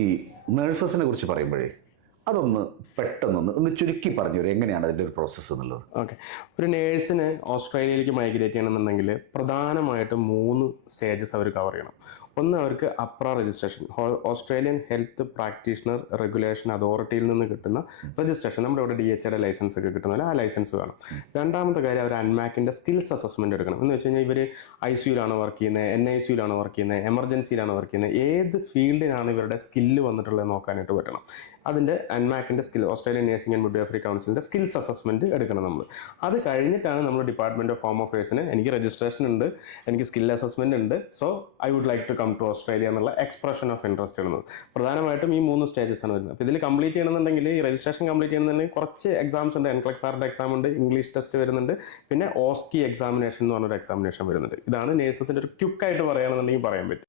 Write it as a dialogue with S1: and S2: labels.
S1: ഈ നേഴ്സസിനെ കുറിച്ച് പറയുമ്പോഴേ അതൊന്ന് പെട്ടെന്നൊന്ന് ഒന്ന് ചുരുക്കി പറഞ്ഞു തരും എങ്ങനെയാണ് അതിന്റെ ഒരു പ്രോസസ്സ് എന്നുള്ളത്?
S2: ഓക്കെ ഒരു നേഴ്സിന് ഓസ്ട്രേലിയയിലേക്ക് മൈഗ്രേറ്റ് ചെയ്യണമെന്നുണ്ടെങ്കിൽ പ്രധാനമായിട്ടും മൂന്ന് സ്റ്റേജസ് അവർ കവർ ചെയ്യണം. ഒന്ന് അവർക്ക് AHPRA registration Australian health practitioner regulation അതോറിറ്റിയിൽ നിന്ന് കിട്ടുന്ന രജിസ്ട്രേഷൻ നമ്മുടെ ഇവിടെ ഡി എച്ച് ഐയുടെ ലൈസൻസ് ഒക്കെ കിട്ടുന്ന ആ ലൈസൻസ് വേണം. രണ്ടാമത്തെ കാര്യം അവർ അൻമാക്കിന്റെ സ്കിൽസ് അസസ്മെന്റ് എടുക്കണം. എന്ന് വെച്ച് കഴിഞ്ഞാൽ ഇവർ ഐ സിയുലാണ് വർക്ക് ചെയ്യുന്നത്? എൻ ഐ സിയുലാണ് വർക്ക് ചെയ്യുന്നത്? എമർജൻസിയിലാണ് വർക്ക് ചെയ്യുന്നത്? ഏത് ഫീൽഡിനാണ് ഇവരുടെ സ്കില്ല് വന്നിട്ടുള്ളത് നോക്കാനായിട്ട് പറ്റണം. അതിന്റെ അൻമാക്കിന്റെ skill Australian nursing and midwifery കൗൺസിലിന്റെ സ്കിൽസ് അസസ്മെന്റ് എടുക്കണം നമ്മൾ അത് കഴിഞ്ഞിട്ടാണ് നമ്മൾ ഡിപ്പാർട്ട്മെന്റ് ഓഫ് ഹോം അഫയേഴ്സിന് എനിക്ക് രജിസ്ട്രേഷൻ ഉണ്ട് എനിക്ക് സ്കിൽ അസസ്മെന്റ് ഉണ്ട്. So I would like to come to Australia എന്നുള്ള എക്സ്പ്രഷൻ ഓഫ് ഇൻട്രസ്റ്റ് ഇടുന്നത് പ്രധാനമായിട്ടും ഈ മൂന്ന് സ്റ്റേജസ് ആണ് വരുന്നത്. അപ്പോൾ ഇതിൽ കംപ്ലീറ്റ് ചെയ്യണമെന്നുണ്ടെങ്കിൽ ഈ രജിസ്ട്രേഷൻ കംപ്ലീറ്റ് ചെയ്യണമെന്നുണ്ടെങ്കിൽ കുറച്ച് എക്സാംസ് ഉണ്ട്. എൻക്ലക്സ് ആറിന്റെ എക്സാം ഉണ്ട് ഇംഗ്ലീഷ് ടെസ്റ്റ് വരുന്നുണ്ട് പിന്നെ ഓസ്കി എക്സാമിനേഷൻ എന്ന് പറഞ്ഞൊരു എക്സാമിനേഷൻ വരുന്നുണ്ട്. ഇതാണ് നേഴ്സസിന്റെ ഒരു ക്യുക്കായിട്ട് പറയുകയാണെന്നുണ്ടെങ്കിൽ പറയാൻ പറ്റും.